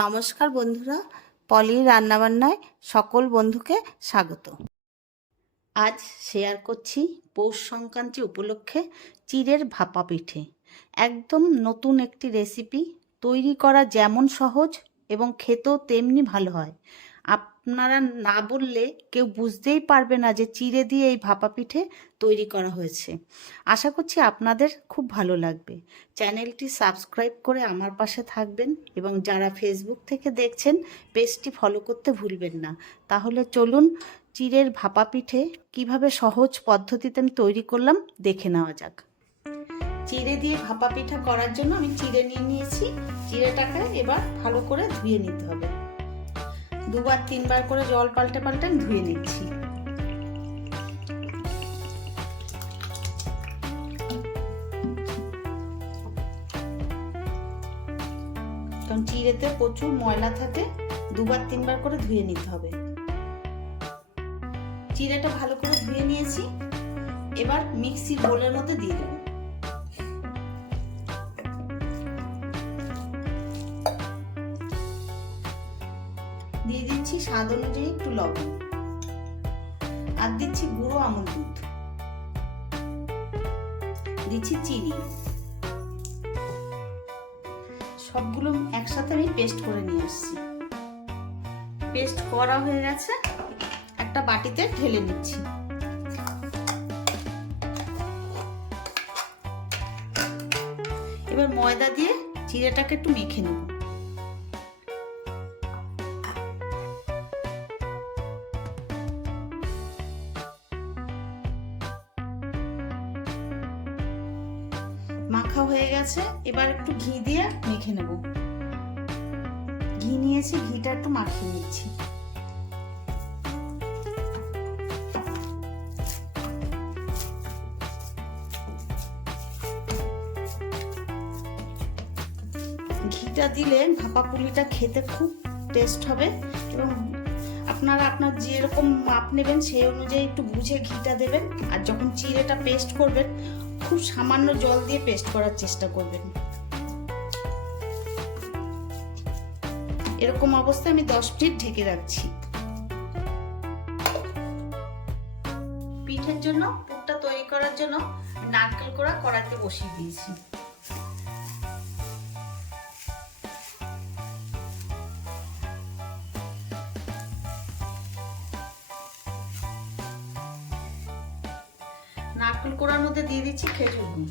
নমস্কার বন্ধুরা, পলির রান্নাবান্নায় সকল বন্ধুকে স্বাগত। আজ শেয়ার করছি পৌষ সংক্রান্তি উপলক্ষে চিড়ের ভাপা পিঠে। একদম নতুন একটি রেসিপি, তৈরি করা যেমন সহজ এবং খেতেও তেমনি ভালো হয়। আপনারা না বললে কেউ বুঝতেই পারবে না যে চিড়ে দিয়ে এই ভাপা পিঠে তৈরি করা হয়েছে। আশা করছি আপনাদের খুব ভালো লাগবে। চ্যানেলটি সাবস্ক্রাইব করে আমার পাশে থাকবেন এবং যারা ফেসবুক থেকে দেখছেন পেজটি ফলো করতে ভুলবেন না। তাহলে চলুন চিড়ের ভাপা পিঠে কিভাবে সহজ পদ্ধতিতে আমি তৈরি করলাম দেখে নেওয়া যাক। চিড়ে দিয়ে ভাপা পিঠা করার জন্য আমি চিড়ে নিয়ে নিয়েছি। চিড়েটাকে এবার ভালো করে ধুয়ে নিতে হবে। দুবার তিনবার করে জল পাল্টে পাল্টে আমি ধুয়ে নিচ্ছি। কারণ চিড়েতে প্রচুর ময়লা থাকে, দুবার তিনবার করে ধুয়ে নিতে হবে। চিড়েটা ভালো করে ধুয়ে নিয়েছি। এবার মিক্সির বোলের মধ্যে দিয়ে দেব। দিয়ে দিচ্ছি স্বাদ অনুযায়ী একটু লবণ, আর দিচ্ছি গুঁড়ো আমুল দুধ, দিচ্ছি চিনি। সবগুলো একসাথে আমি পেস্ট করে নিয়ে আসছি। পেস্ট করা হয়ে গেছে, একটা বাটিতে ঢেলে নিচ্ছি। এবার ময়দা দিয়ে চিড়েটাকে একটু মেখে নেব। মাখা হয়ে গেছে, এবার একটু ঘি দিয়ে মেখে নেব। ঘি নিয়েছি, ঘিটা একটু মাখিয়ে নিচ্ছি। ঘিটা দিলে ভাপা পুলিটা খেতে খুব টেস্ট হবে এবং আপনারা আপনার যেরকম মাপ নেবেন সেই অনুযায়ী একটু বুঝে ঘিটা দেবেন। আর যখন চিড়েটা পেস্ট করবেন খুব সামান্য জল দিয়ে পেস্ট করার চেষ্টা করবেন। এরকম অবস্থায় আমি 10 মিনিট ঢেকে রাখছি। পিঠের জন্য পুরটা তৈরি করার জন্য নারকেল কোড়া কড়াইতে বসিয়ে দিয়েছি। নারকেল কোড়ার মধ্যে দিয়ে দিচ্ছি খেজুর গুড়।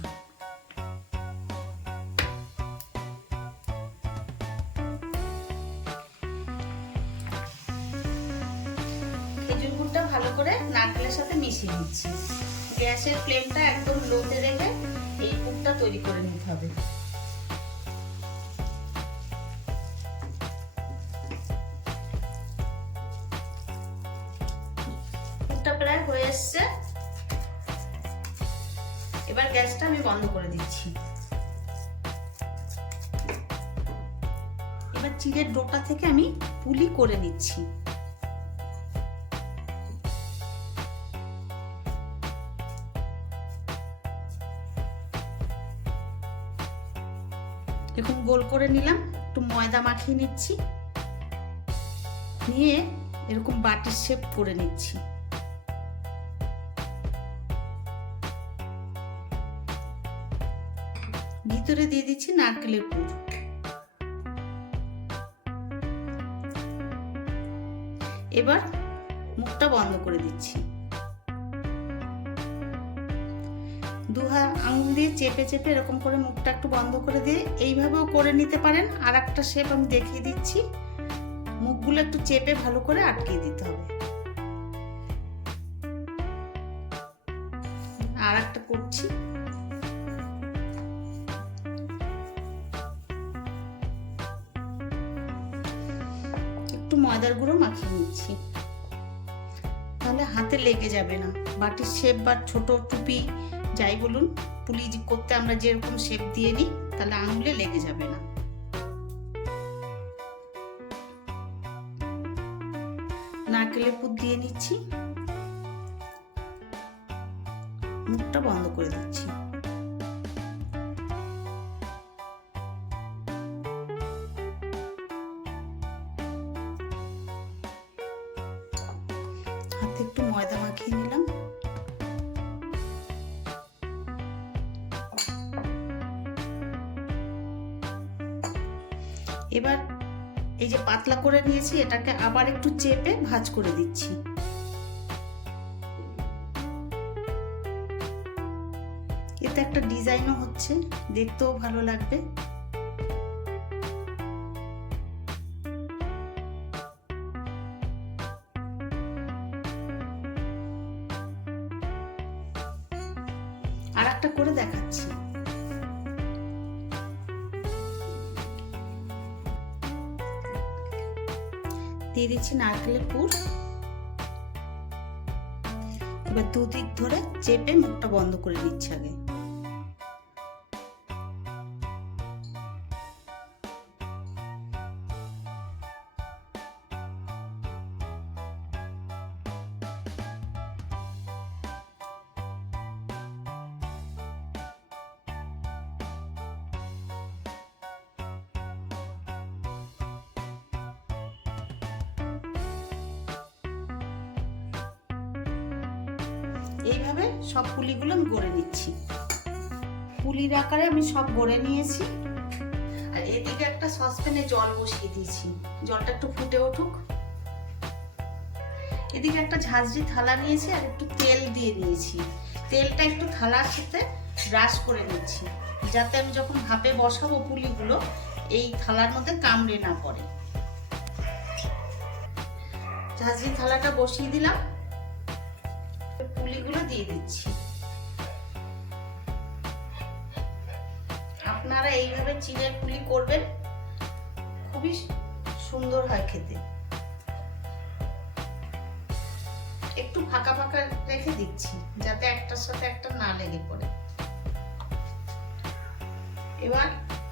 খেজুর গুড়টা ভালো করে নারকেলের সাথে মিশিয়ে দিচ্ছি। গ্যাসের ফ্লেমটা একদম লোতে রেখে এই পুরটা তৈরি করে নিতে হবে। পুরটা প্রায় হয়ে এসছে। এবার গ্যাসটা আমি বন্ধ করে দিচ্ছি। এবার চিড়ের ডোটা থেকে আমি পুলি করে নিচ্ছি। দেখুন গোল করে নিলাম, একটু ময়দা মাখিয়ে নিচ্ছি, নিয়ে এরকম বাটির শেপ করে নিচ্ছি। ভিতরে দিয়ে দিচ্ছি নারকেলের পুর। এবার মুখটা বন্ধ করে দিচ্ছি। দু আঙুল দিয়ে চেপে চেপে এরকম করে মুখটা একটু বন্ধ করে দিয়ে এইভাবেও করে নিতে পারেন। আর একটা শেপ আমি দেখিয়ে দিচ্ছি। মুখগুলো একটু চেপে ভালো করে আটকে দিতে হবে। আর একটা করছি। একটু ময়দার গুঁড়ো মাখিয়ে নিচ্ছি, তাহলে হাতে লেগে যাবে না। বাটির শেপ বা ছোট টুপি যাই বলুন, পুলি করতে আমরা যেরকম শেপ দিয়ে নিই তাহলে আঙুলে লেগে যাবে না। নারকেলের পুর দিয়ে নিচ্ছি, মুখটা বন্ধ করে দিচ্ছি। হাতে একটু ময়দা মাখিয়ে নিলাম। এবার এই যে পাতলা করে নিয়েছি, এটাকে আবার একটু চেপে ভাঁজ করে দিচ্ছি। এতে একটা ডিজাইনও হচ্ছে, দেখতেও ভালো লাগবে। আর একটা করে দেখাচ্ছি। দিয়ে দিচ্ছি নারকেলের পুর। এবার দুদিক ধরে চেপে মুখটা বন্ধ করে দিচ্ছি আগে। এইভাবে সব পুলিগুলো আমি গড়ে নিচ্ছি। পুলির আকারে আমি সব গড়ে নিয়েছি। আর এদিকে একটা সসপ্যানে জল বসিয়ে দিয়েছি, জলটা একটু ফুটে উঠুক। এদিকে একটা ঝাঁঝরি থালা নিয়েছি আর একটু তেল দিয়ে নিয়েছি। তেলটা একটু থালার সাথে ব্রাশ করে নিচ্ছি, যাতে আমি যখন ভাপে বসাবো পুলিগুলো এই থালার মধ্যে কামড়ে না পড়ে। ঝাঁঝরি থালাটা বসিয়ে দিলাম, পুলিগুলো দিয়ে দিচ্ছি। আপনারা এইভাবে চিড়ের পুলি করবেন, খুবই সুন্দর হয় খেতে। একটু ফাঁকা ফাঁকা রেখে দিচ্ছি, যাতে একটার সাথে একটা না লেগে পড়ে। এবার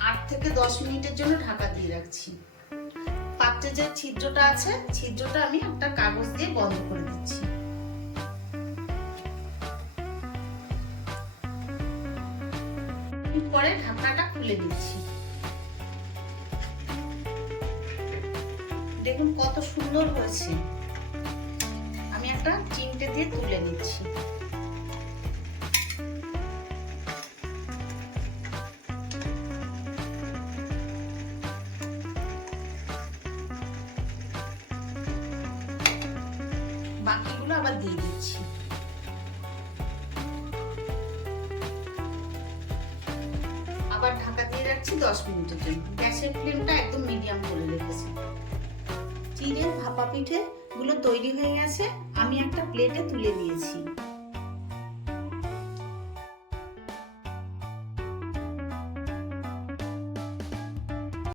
8 থেকে 10 মিনিটের জন্য ঢাকা দিয়ে রাখছি। পাত্রে যে ছিদ্রটা আছে, ছিদ্রটা আমি একটা কাগজ দিয়ে বন্ধ করে দিচ্ছি। পরে ঢাকনাটা খুলে দিচ্ছি। দেখুন কত সুন্দর হয়েছে। আমি একটা চিমটে দিয়ে তুলে নিচ্ছি। বাকিগুলো আবার দিয়ে দিচ্ছি। আবার ঢাকা দিয়ে রাখছি 10 মিনিটের জন্য। গ্যাসের ফ্লেমটা একদম মিডিয়াম করে রেখেছি। চিড়ের ভাপা পিঠে গুলো তৈরি হয়ে গেছে, আমি একটা প্লেটে তুলে নিয়েছি।